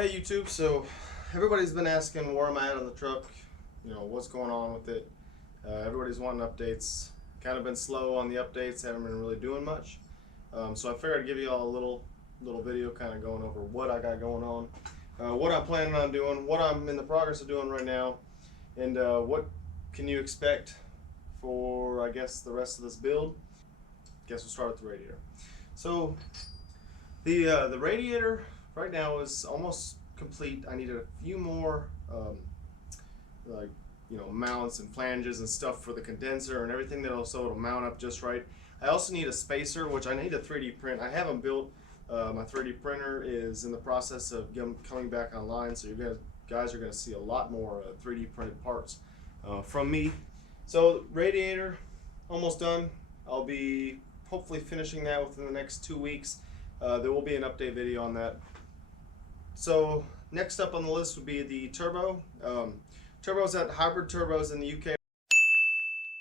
Hey YouTube, so everybody's been asking where I'm at on the truck, what's going on with it. Everybody's wanting updates. Kind of been slow on the updates, haven't been really doing much. So I figured I'd give you all a little video kind of going over what I got going on, what I'm planning on doing, what I'm in the progress of doing right now, and what can you expect for, I guess, the rest of this build. Guess we'll start with the radiator. So the radiator right now is almost complete. I needed a few more like mounts and flanges and stuff for the condenser and everything so it'll mount up just right. I also need a spacer, which I need a 3D print. I haven't built. My 3D printer is in the process of coming back online, so you guys are going to see a lot more 3D printed parts from me. So radiator almost done. I'll be hopefully finishing that within the next 2 weeks. There will be an update video on that. So next up on the list would be the turbo. Turbos at Hybrid Turbos in the UK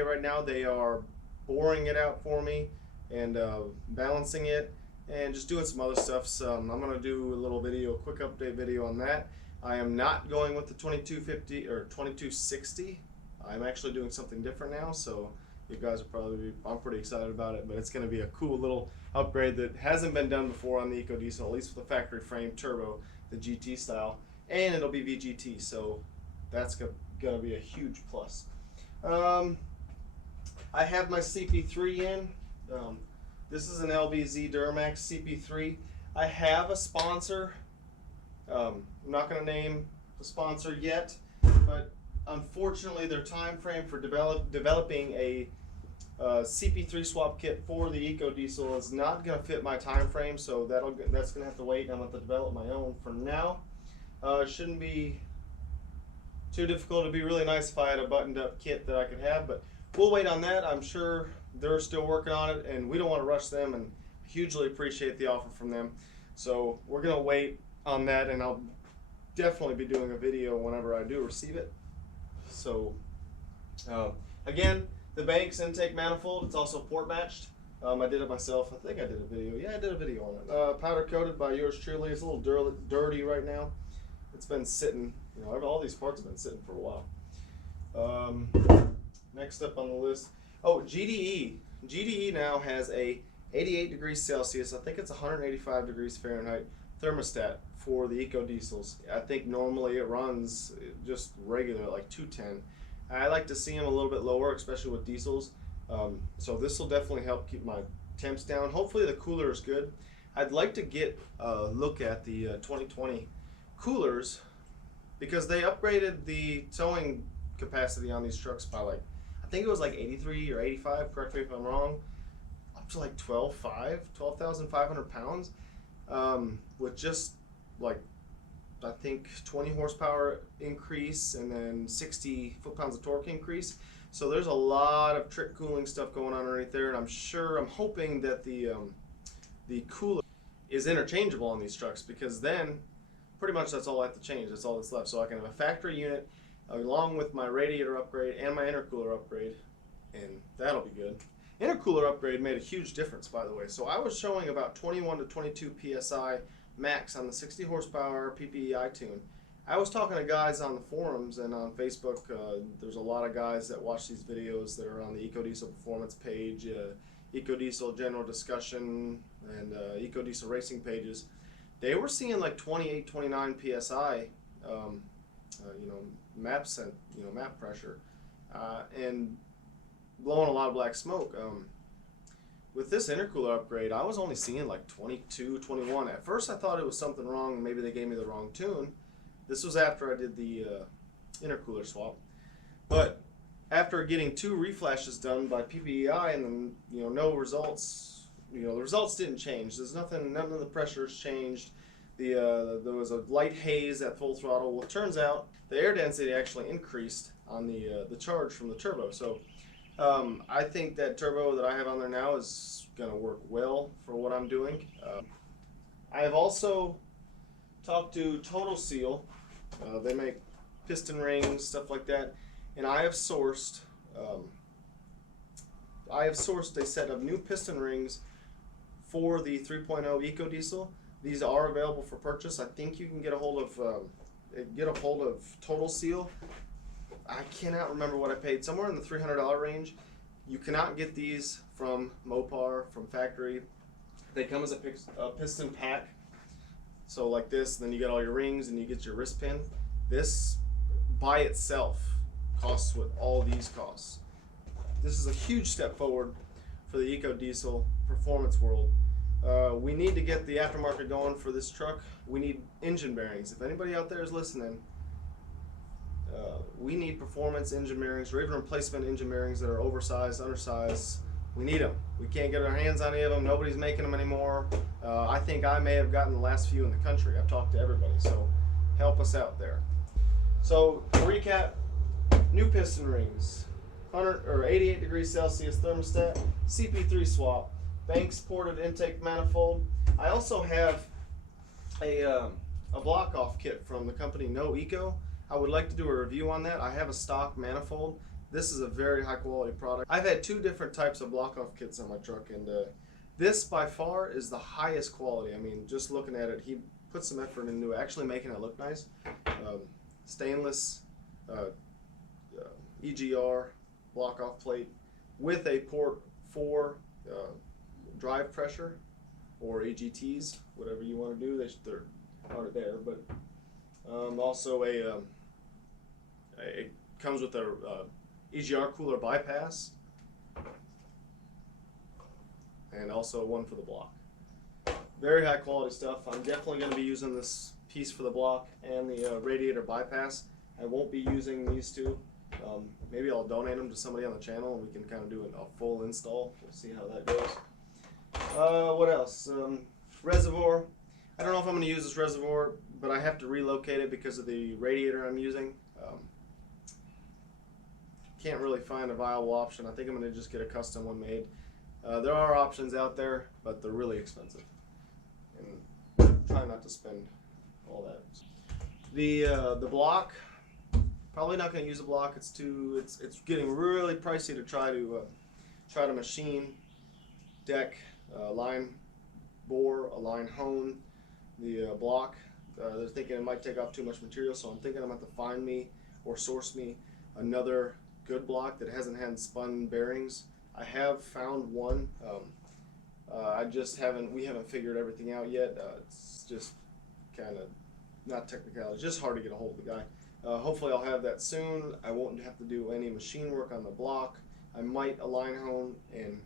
right now. They are boring it out for me and balancing it and just doing some other stuff. So I'm going to do a little video, quick update video on that. I am not going with the 2250 or 2260. I'm actually doing something different now, so you guys will probably I'm pretty excited about it, but it's going to be a cool little upgrade that hasn't been done before on the Ecodiesel, at least with the factory frame turbo, the GT style, and it'll be VGT, so that's going to be a huge plus. I have my CP3 in. This is an LBZ Duramax CP3. I have a sponsor. I'm not going to name the sponsor yet, but unfortunately their time frame for developing a CP3 swap kit for the Ecodiesel is not going to fit my time frame, so that's going to have to wait. I'm going to have to develop my own for now. It shouldn't be too difficult. It'd be really nice if I had a buttoned up kit that I could have, but we'll wait on that. I'm sure they're still working on it, and we don't want to rush them, and hugely appreciate the offer from them. So we're going to wait on that, and I'll definitely be doing a video whenever I do receive it. So again, the Banks intake manifold, it's also port matched. I did it myself. I think I did a video. Yeah, I did a video on it. Powder coated by yours truly. It's a little dirty right now. It's been sitting, all these parts have been sitting for a while. Next up on the list, GDE. GDE now has a 88 degrees Celsius, I think it's 185 degrees Fahrenheit thermostat for the Ecodiesels. I think normally it runs just regular, like 210. I like to see them a little bit lower, especially with diesels. So this will definitely help keep my temps down. Hopefully the cooler is good. I'd like to get a look at the 2020 coolers because they upgraded the towing capacity on these trucks by I think it was 83 or 85, correct me if I'm wrong, up to 12,500 pounds with just I think 20 horsepower increase and then 60 foot-pounds of torque increase. So there's a lot of trick cooling stuff going on underneath there, and I'm hoping that the cooler is interchangeable on these trucks, because then pretty much that's all I have to change. That's all that's left. So I can have a factory unit along with my radiator upgrade and my intercooler upgrade, and that'll be good. Intercooler upgrade made a huge difference, by the way. So I was showing about 21 to 22 PSI max on the 60 horsepower PPEI tune. I was talking to guys on the forums and on Facebook. There's a lot of guys that watch these videos that are on the Ecodiesel performance page, Ecodiesel general discussion, and Ecodiesel racing pages. They were seeing 28, 29 PSI, map pressure, and blowing a lot of black smoke. With this intercooler upgrade, I was only seeing 22, 21. At first I thought it was something wrong, maybe they gave me the wrong tune. This was after I did the intercooler swap. But after getting 2 reflashes done by PPEI and then no results, the results didn't change. There's none of the pressures changed. There was a light haze at full throttle. Well, it turns out the air density actually increased on the charge from the turbo. So I think that turbo that I have on there now is going to work well for what I'm doing. I have also talked to Total Seal. They make piston rings, stuff like that, and I have sourced a set of new piston rings for the 3.0 Ecodiesel These are available for purchase. I think you can get a hold of Total Seal. I cannot remember what I paid, somewhere in the $300 range. You cannot get these from Mopar, from factory. They come as a piston pack. So like this, then you get all your rings and you get your wrist pin. This by itself costs what all these costs. This is a huge step forward for the Ecodiesel performance world. We need to get the aftermarket going for this truck. We need engine bearings. If anybody out there is listening, we need performance engine bearings, or even replacement engine bearings that are oversized, undersized. We need them. We can't get our hands on any of them. Nobody's making them anymore. I think I may have gotten the last few in the country. I've talked to everybody, so help us out there. So to recap, new piston rings, 100 or 88 degrees Celsius thermostat, CP3 swap, Banks ported intake manifold. I also have a block off kit from the company No Eco. I would like to do a review on that. I have a stock manifold. This is a very high quality product. I've had two different types of block off kits on my truck, and this by far is the highest quality. I mean, just looking at it, he put some effort into actually making it look nice. Stainless EGR block off plate with a port 4 drive pressure, or EGTs, whatever you want to do. They're already there, but also it comes with a EGR cooler bypass, and also one for the block. Very high quality stuff. I'm definitely going to be using this piece for the block and the radiator bypass. I won't be using these two. Maybe I'll donate them to somebody on the channel and we can kind of do a full install. We'll see how that goes. What else? Reservoir. I don't know if I'm going to use this reservoir, but I have to relocate it because of the radiator I'm using. Can't really find a viable option. I think I'm going to just get a custom one made. There are options out there, but they're really expensive, and try not to spend all that. The block, probably not going to use the block. It's getting really pricey to try to machine, deck, line bore, a line hone the block. They're thinking it might take off too much material, so I'm thinking I'm going to have to find me or source me another good block that hasn't had spun bearings. I have found one. We haven't figured everything out yet. It's just kind of not technical. It's just hard to get a hold of the guy. Hopefully I'll have that soon. I won't have to do any machine work on the block. I might align hone and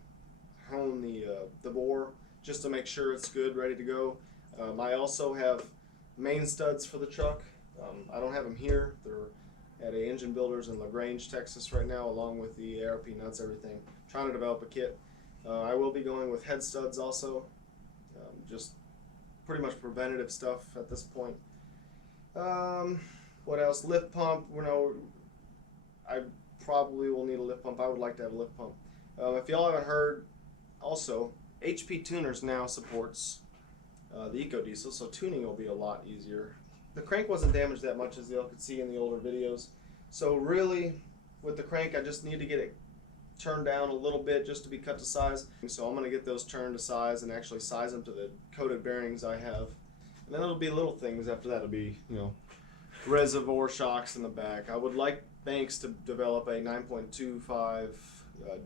hone the bore just to make sure it's good, ready to go. I also have main studs for the truck. I don't have them here. They're at a engine builders in LaGrange, Texas right now, along with the ARP nuts, everything. Trying to develop a kit. I will be going with head studs also. Just pretty much preventative stuff at this point. What else? Lift pump. I probably will need a lift pump. I would like to have a lift pump. If y'all haven't heard, also, HP Tuners now supports the Ecodiesel, so tuning will be a lot easier. The crank wasn't damaged that much, as y'all could see in the older videos. So really, with the crank, I just need to get it turned down a little bit just to be cut to size. So I'm going to get those turned to size and actually size them to the coated bearings I have. And then it'll be little things after that. It'll be, reservoir shocks in the back. I would like Banks to develop a 9.25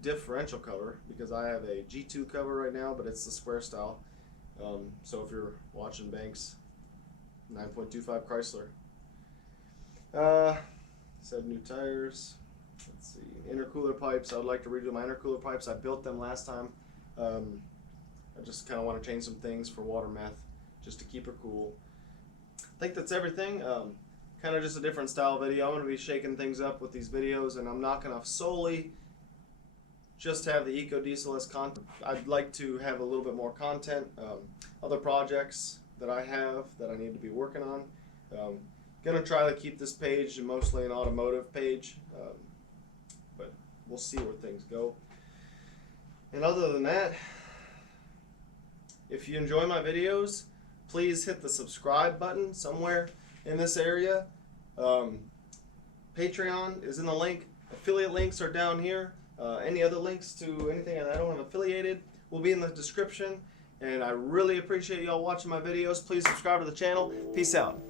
differential cover, because I have a G2 cover right now, but it's the square style. So if you're watching Banks, 9.25 Chrysler. Said new tires. Let's see, intercooler pipes. I would like to redo my intercooler pipes. I built them last time. I just kind of want to change some things for water meth, just to keep her cool. I think that's everything. Kind of just a different style video. I'm going to be shaking things up with these videos, and I'm not going to solely just have the Ecodiesel as content. I'd like to have a little bit more content, other projects that I have that I need to be working on. Gonna try to keep this page mostly an automotive page, but we'll see where things go. And other than that, if you enjoy my videos, please hit the subscribe button somewhere in this area. Patreon is in the link. Affiliate links are down here. Any other links to anything that I don't have affiliated will be in the description. And I really appreciate y'all watching my videos. Please subscribe to the channel. Peace out.